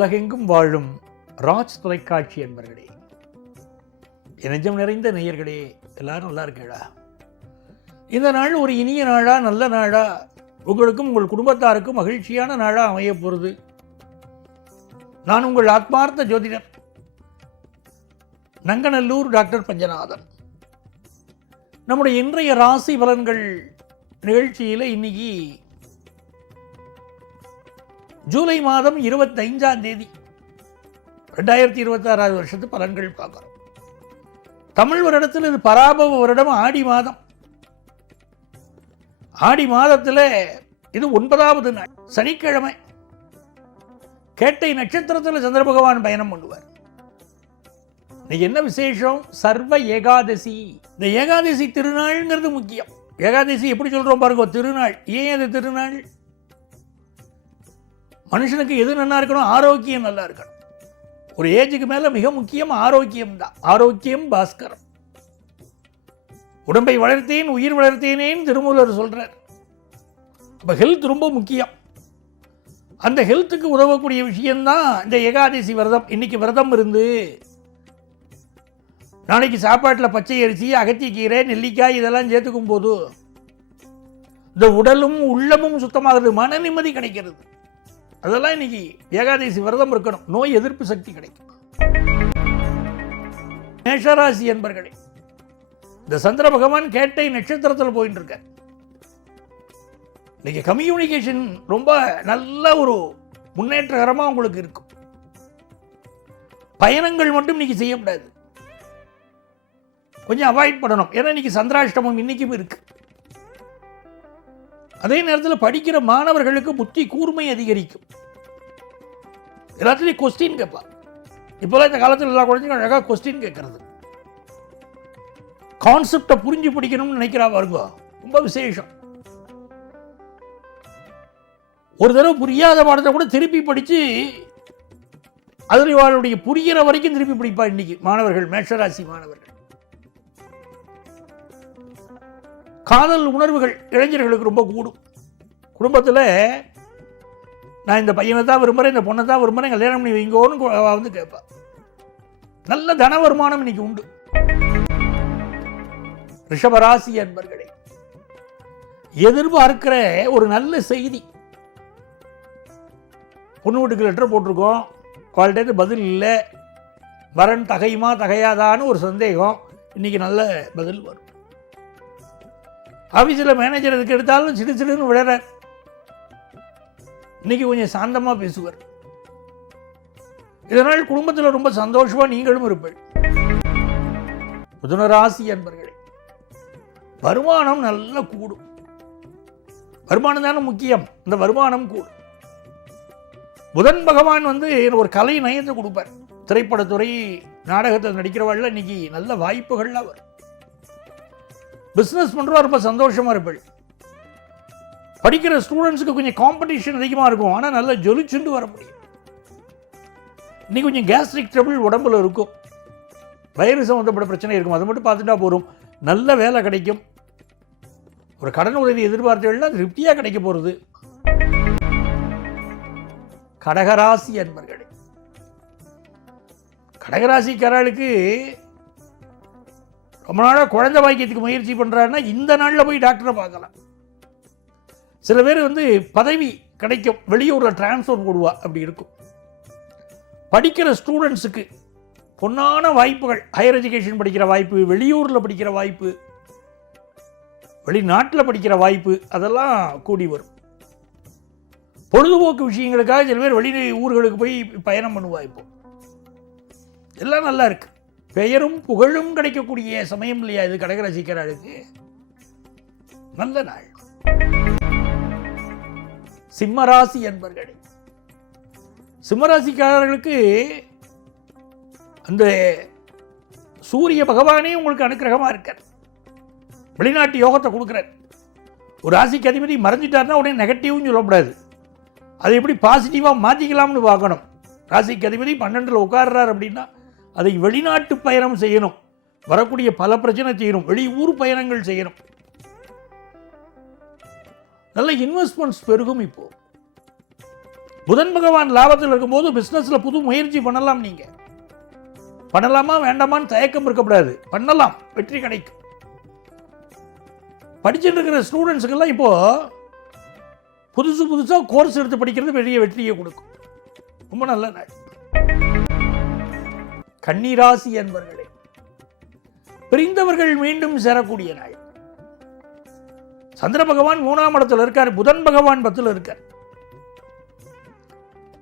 உலகெங்கும் வாழும் ராஜ் தொலைக்காட்சி என்பர்களே, நெஞ்சம் நிறைந்த நேயர்களே, எல்லாரும் நல்லா இருக்கீங்களா? இந்த நாள் ஒரு இனிய நாளா, நல்ல நாளா, உங்களுக்கும் உங்கள் குடும்பத்தாருக்கும் மகிழ்ச்சியான நாளா அமைய போகிறது. நான் உங்கள் ஆத்மார்த்த ஜோதிடர் நங்கநல்லூர் டாக்டர் பஞ்சநாதன். நம்முடைய இன்றைய ராசி பலன்கள் நிகழ்ச்சியில் இன்னைக்கு ஜூலை மாதம் 25ஆம் தேதி 2026 வருஷத்து பலன்கள் பார்க்குறோம். தமிழ் வருடத்தில் இது பராபவ வருடம், ஆடி மாதம். ஆடி மாதத்தில் இது 9வது நாள், சனிக்கிழமை. கேட்டை நட்சத்திரத்தில் சந்திர பகவான் பயணம் பண்ணுவார். இன்னைக்கு என்ன விசேஷம்? சர்வ ஏகாதசி. இந்த ஏகாதசி திருநாள்ங்கிறது முக்கியம். ஏகாதசி எப்படி சொல்கிறோம் பாருங்க, திருநாள். ஏன் அது திருநாள்? மனுஷனுக்கு எது நல்லா இருக்கணும்? ஆரோக்கியம் நல்லா இருக்கணும். ஒரு ஏஜுக்கு மேலே மிக முக்கியம் ஆரோக்கியம் தான். ஆரோக்கியம் பாஸ்கரம். உடம்பை வளர்த்தேன் உயிர் வளர்த்தேனேன்னு திருமூலர் சொல்றார். அப்போ ஹெல்த் ரொம்ப முக்கியம். அந்த ஹெல்த்துக்கு உதவக்கூடிய விஷயம்தான் இந்த ஏகாதசி விரதம். இன்னைக்கு விரதம் இருந்து நாளைக்கு சாப்பாட்டில் பச்சை அரிசி, அகத்திக்கீரை, நெல்லிக்காய் இதெல்லாம் சேர்த்துக்கும் போது இந்த உடலும் உள்ளமும் சுத்தமாகிறது, மன நிம்மதி கிடைக்கிறது. அதெல்லாம் இன்னைக்கு ஏகாதசி விரதம் இருக்கணும். நோய் எதிர்ப்பு சக்தி கிடைக்கும். மேஷராசி என்பர்களே, இந்த சந்திர பகவான் கேட்டை நட்சத்திரத்தில் போயிட்டு இருக்க. இன்னைக்கு கம்யூனிகேஷன் ரொம்ப நல்ல ஒரு முன்னேற்றகரமாக உங்களுக்கு இருக்கும். பயணங்கள் மட்டும் இன்னைக்கு செய்யக்கூடாது, கொஞ்சம் அவாய்ட் பண்ணணும். ஏன்னா இன்னைக்கு சந்திராஷ்டமம் இன்னைக்கும் இருக்கு. அதே நேரத்தில் படிக்கிற மாணவர்களுக்கு புத்தி கூர்மை அதிகரிக்கும். எல்லாத்துலேயும் கொஸ்டின் கேட்பா. இப்போதான் இந்த காலத்தில் எல்லா குழந்தைங்களும் அழகாக கொஸ்டின் கேட்கறது, கான்செப்டை புரிஞ்சு பிடிக்கணும்னு நினைக்கிறா பாருங்க, ரொம்ப விசேஷம். ஒரு தடவை புரியாத பாடத்தை கூட திருப்பி படித்து அதில் அவளுடைய புரிகிற வரைக்கும் திருப்பி படிப்பா இன்னைக்கு மாணவர்கள், மேஷராசி மாணவர்கள். காதல் உணர்வுகள் இளைஞர்களுக்கு ரொம்ப கூடும். குடும்பத்தில் நான் இந்த பையனை தான் விரும்புகிறேன், இந்த பொண்ணை தான் விரும்புகிறேன், கல்யாணம் பண்ணி வைங்கோன்னு வந்து கேட்பா. நல்ல தன வருமானம் இன்னைக்கு உண்டு. ரிஷபராசி என்பர்களே, எதிர்பார்க்கிற ஒரு நல்ல செய்தி. பொண்ணு வீட்டுக்கு லெட்டர் போட்டிருக்கோம், அவள்கிட்ட பதில் இல்லை, வரன் தகையுமா தகையாதான்னு ஒரு சந்தேகம். இன்னைக்கு நல்ல பதில் வரும். ஆஃபீஸில் மேனேஜர் எதுக்கு எடுத்தாலும் சிடு சிடுன்னு விளையாடுறார். இன்னைக்கு கொஞ்சம் சாந்தமாக பேசுவார். இதனால் குடும்பத்தில் ரொம்ப சந்தோஷமாக நீங்களும் இருப்பீர்கள். மிதுனராசி என்பர்களே, வருமானம் நல்லா கூடும். வருமானம் தானே முக்கியம். இந்த வருமானம் கூடும். புதன் பகவான் ஒரு கலை நயத்தை கொடுப்பார். திரைப்படத்துறை, நாடகத்தில் நடிக்கிறவாள் இன்னைக்கு நல்ல வாய்ப்புகள்லாம் வரும். பிஸ்னஸ் பண்ணுறவா ரொம்ப சந்தோஷமாக இருப்பேள். படிக்கிற ஸ்டூடெண்ட்ஸுக்கு கொஞ்சம் காம்படிஷன் அதிகமாக இருக்கும், ஆனால் நல்லா ஜொலிச்சுண்டு வர முடியும். இன்னைக்கு கொஞ்சம் கேஸ்ட்ரிக் ட்ரபிள் உடம்புல இருக்கும், வயிறு சம்மந்தப்பட்ட பிரச்சனை இருக்கும். அதை மட்டும் பார்த்துட்டா போதும், நல்ல வேலை கிடைக்கும். ஒரு கடன் உதவி எதிர்பார்த்தீங்கன்னா திருப்தியாக கிடைக்க போகிறது. கடகராசி என்பர்களே, கடகராசிக்காரர்களுக்கு ரொம்ப நாளாக குழந்தை பாக்கியத்துக்கு முயற்சி பண்ணுறாருன்னா இந்த நாளில் போய் டாக்டரை பார்க்கலாம். சில பேர் பதவி கிடைக்கும், வெளியூரில் டிரான்ஸ்ஃபர் போடுவா, அப்படி இருக்கும். படிக்கிற ஸ்டூடெண்ட்ஸுக்கு பொன்னான வாய்ப்புகள், ஹையர் எஜுகேஷன் படிக்கிற வாய்ப்பு, வெளியூரில் படிக்கிற வாய்ப்பு, வெளிநாட்டில் படிக்கிற வாய்ப்பு, அதெல்லாம் கூடி வரும். பொழுதுபோக்கு விஷயங்களுக்காக சில பேர் வெளி ஊர்களுக்கு போய் பயணம் பண்ணுவா. இப்போ எல்லாம் நல்லா இருக்கு. பெயரும் புகழும் கிடைக்கக்கூடிய சமயம் இல்லையா இது கடகராசிக்காரர்களுக்கு? நல்ல நாள். சிம்மராசி என்பர்களே, சிம்மராசிக்காரர்களுக்கு அந்த சூரிய பகவானே உங்களுக்கு அனுக்கிரகமாக இருக்கார். வெளிநாட்டு யோகத்தை கொடுக்குறார். ஒரு ராசிக்கு அதிபதி மறைஞ்சிட்டார்னா உடனே நெகட்டிவ்னு சொல்லக்கூடாது, அதை எப்படி பாசிட்டிவாக மாற்றிக்கலாம்னு பார்க்கணும். ராசிக்கு அதிபதி 12ல் உட்கார்றார் அப்படின்னா அதை வெளிநாட்டு பயணம் செய்யணும், வரக்கூடிய பல பிரச்சனை செய்யணும், வெளியூர் பயணங்கள் செய்யணும். நல்ல இன்வெஸ்ட்மெண்ட்ஸ் பெருகும். இப்போ புதன் பகவான் லாபத்தில் இருக்கும்போது பிஸ்னஸில் புது முயற்சி பண்ணலாம். நீங்கள் பண்ணலாமா வேண்டாமான்னு தயக்கம் இருக்கக்கூடாது. பண்ணலாம், வெற்றி கிடைக்கும். படிச்சுட்டு இருக்கிற ஸ்டூடெண்ட்ஸுக்கெல்லாம் இப்போது புதுசாக கோர்ஸ் எடுத்து படிக்கிறது பெரிய வெற்றியை கொடுக்கும். ரொம்ப நல்ல நாள். கன்னிராசி என்பவர்களே, பிரிந்தவர்கள் மீண்டும் சேரக்கூடிய நாள். சந்திர பகவான் 3ஆம் இடத்துல இருக்கார், புதன் பகவான் 10ல் இருக்கார்.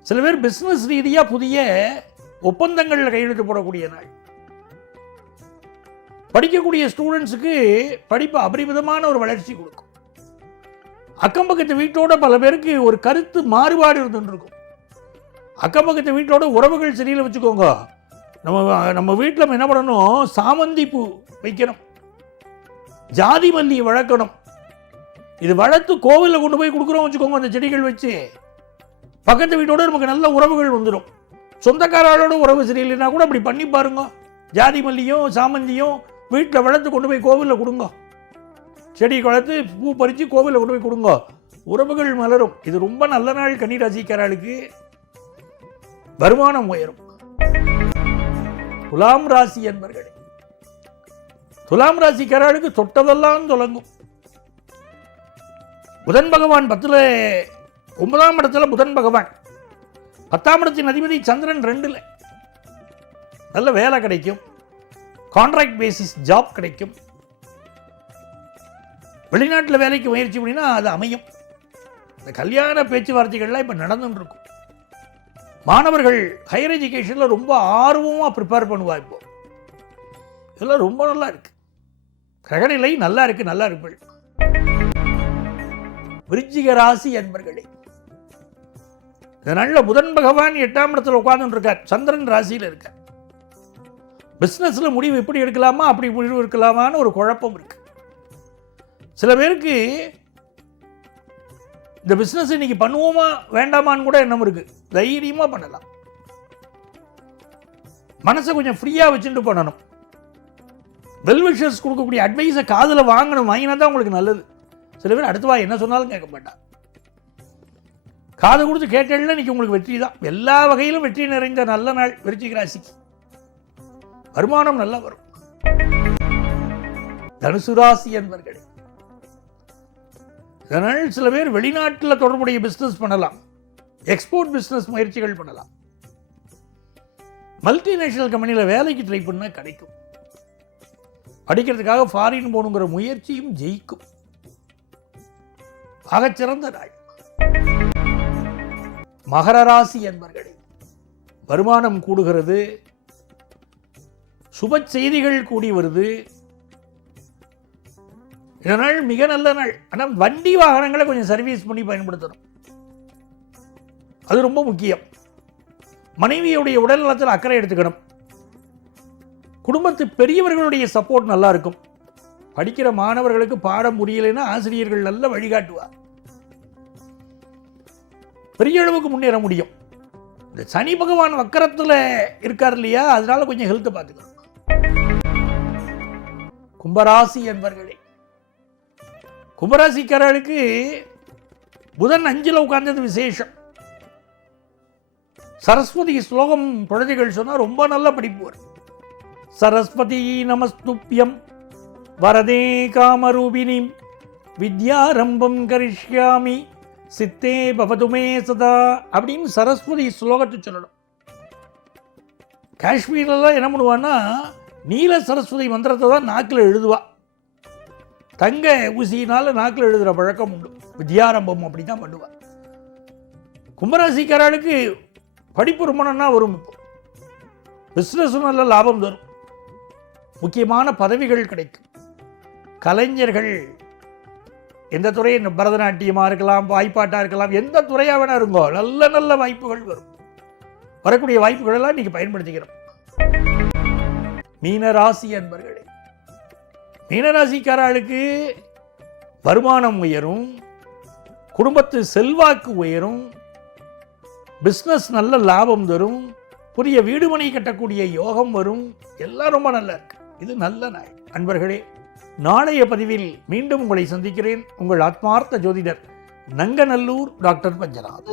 சில பேர் பிசினஸ் ரீதியா புதிய ஒப்பந்தங்கள் கையெழுத்து போடக்கூடிய நாள். படிக்கக்கூடிய ஸ்டூடெண்ட்ஸுக்கு படிப்பு அபரிமிதமான ஒரு வளர்ச்சி கொடுக்கும். அக்கம் பக்கத்து வீட்டோட பல பேருக்கு ஒரு கருத்து மாறுபாடு இருந்துட்டு இருக்கும். அக்கம் பக்கத்து வீட்டோட உறவுகள் சரியில்லை வச்சுக்கோங்க. நம்ம வீட்டில் என்ன பண்ணணும், சாமந்தி பூ வைக்கணும், ஜாதி மல்லி வளர்க்கணும். இது வளர்த்து கோவிலில் கொண்டு போய் கொடுக்குறோம் வச்சுக்கோங்க. அந்த செடிகள் வச்சு பக்கத்து வீட்டோட நமக்கு நல்ல உறவுகள் வந்துடும். சொந்தக்காரோட உறவு சரியில்லைன்னா கூட அப்படி பண்ணி பாருங்க. ஜாதி மல்லியும் சாமந்தியும் வீட்டில் வளர்த்து கொண்டு போய் கோவிலில் கொடுங்க. செடி வளர்த்து பூ பறித்து கோவிலில் கொண்டு போய் கொடுங்க, உறவுகள் மலரும். இது ரொம்ப நல்ல நாள். கன்னிராசிக்காரர்களுக்கு வருமானம் உயரும். துலாம் ராசி என்பர்களே, துலாம் ராசிக்காரர்களுக்கு தொட்டதெல்லாம் தொடங்கும். புதன் பகவான் 9ஆம் இடத்துல புதன் பகவான், 10ஆம் இடத்தின் அதிபதி சந்திரன் 2ல். நல்ல வேலை கிடைக்கும், கான்ட்ராக்ட் பேசிஸ் ஜாப் கிடைக்கும். வெளிநாட்டில் வேலைக்கு முயற்சி பண்ணினா அது அமையும். இந்த கல்யாண பேச்சுவார்த்தைகள்லாம் இப்போ நடந்துட்டு இருக்கும். மாணவர்கள் ஹையர் எஜுகேஷனில் ரொம்ப ஆர்வமாக ப்ரிப்பேர் பண்ணுவா. இப்போ இதெல்லாம் ரொம்ப நல்லா இருக்கு. கிரகநிலை நல்லா இருக்கு, நல்லா இருப்பீள். விருச்சிக ராசி என்பர்களே, இதனால புதன் பகவான் 8ஆம் இடத்துல உட்கார்ந்து இருக்கார், சந்திரன் ராசியில் இருக்கார். பிஸ்னஸில் முடிவு எப்படி எடுக்கலாமா அப்படி முடிவு எடுக்கலாமான்னு ஒரு குழப்பம் இருக்கு. சில பேருக்கு இந்த பிஸ்னஸ் இன்னைக்கு பண்ணுவோமா வேண்டாமான்னு கூட எண்ணம் இருக்கு. தைரியமாக பண்ணலாம். மனசை கொஞ்சம் ஃப்ரீயாக வச்சுட்டு பண்ணணும். வெல்விஷர்ஸ் கொடுக்கக்கூடிய அட்வைஸை காதில் வாங்கணும். வாங்கினா தான் உங்களுக்கு நல்லது. சில பேர் அடுத்த என்ன சொன்னாலும் கேட்க மாட்டான். காது கொடுத்து கேட்டேன்னா இன்னைக்கு உங்களுக்கு வெற்றி தான். எல்லா வகையிலும் வெற்றி நிறைந்த நல்ல நாள் விருச்சிக ராசிக்கு. வருமானம் நல்லா வரும். தனுசு ராசி என்பர்களே, இதனால் சில பேர் வெளிநாட்டில் தொடர்புடைய பிஸ்னஸ் பண்ணலாம். எக்ஸ்போர்ட் பிஸ்னஸ் முயற்சிகள் பண்ணலாம். மல்டிநேஷனல் கம்பெனியில் வேலைக்கு ட்ரை பண்ணால் கிடைக்கும். படிக்கிறதுக்காக ஃபாரின் போகணுங்கிற முயற்சியும் ஜெயிக்கும். ஆகச்சிறந்த நாள். மகர ராசி என்பர்களே, வருமானம் கூடுகிறது, சுப செய்திகள் கூடி வருது. இதனால் மிக நல்ல நாள். ஆனால் வண்டி வாகனங்களை கொஞ்சம் சர்வீஸ் பண்ணி பயன்படுத்தணும், அது ரொம்ப முக்கியம். மனைவியுடைய உடல் நலத்தில் அக்கறை எடுத்துக்கணும். குடும்பத்து பெரியவர்களுடைய சப்போர்ட் நல்லா இருக்கும். படிக்கிற மாணவர்களுக்கு பாடம் புரியலைன்னா ஆசிரியர்கள் நல்ல வழிகாட்டுவார். பெரிய அளவுக்கு முன்னேற முடியும். இந்த சனி பகவான் வக்கரத்தில் இருக்கார் இல்லையா, அதனால கொஞ்சம் ஹெல்த்தை பார்த்துக்கணும். கும்பராசி என்பர்களே, கும்பராசிக்காரர்களுக்கு புதன் 5ல் உட்கார்ந்தது விசேஷம். சரஸ்வதி ஸ்லோகம் குழந்தைகள் சொன்னால் ரொம்ப நல்ல படிப்பு வரும். சரஸ்வதி நமஸ்துப்யம் வரதே காமரூபிணி வித்யாரம்பம் கரிஷ்யாமி சித்தே பவதுமே சதா அப்படின்னு சரஸ்வதி ஸ்லோகத்தை சொல்லணும். காஷ்மீர்லாம் என்ன பண்ணுவான்னா நீல சரஸ்வதி மந்திரத்தை தான் நாக்கில் எழுதுவா. தங்க ஊசியினால நாக்கில் எழுதுகிற பழக்கம் உண்டு. வித்யாரம்பம் அப்படி தான் பண்ணுவாள். கும்பராசிக்காரர்களுக்கு படிப்பு ரொம்ப நன்னா வரும். இப்போ பிஸ்னஸும் நல்ல லாபம் தரும். முக்கியமான பதவிகள் கிடைக்கும். கலைஞர்கள் எந்த துறை, பரதநாட்டியமாக இருக்கலாம், வாய்ப்பாட்டாக இருக்கலாம், எந்த துறையாக வேணா இருங்கோ, நல்ல நல்ல வாய்ப்புகள் வரும். வரக்கூடிய வாய்ப்புகளெல்லாம் நீங்கள் பயன்படுத்திக்கிறோம். மீனராசி என்பர்களே, மீனராசிக்காரர்களுக்கு வருமானம் உயரும், குடும்பத்து செல்வாக்கு உயரும், பிஸ்னஸ் நல்ல லாபம் தரும், புதிய வீடுமனை கட்டக்கூடிய யோகம் வரும். எல்லாம் ரொம்ப நல்லா இருக்கு. இது நல்ல நாள். அன்பர்களே, நாளைய பதிவில் மீண்டும் உங்களை சந்திக்கிறேன். உங்கள் ஆத்மார்த்த ஜோதிடர் நங்கநல்லூர் டாக்டர் பஞ்சநாத்.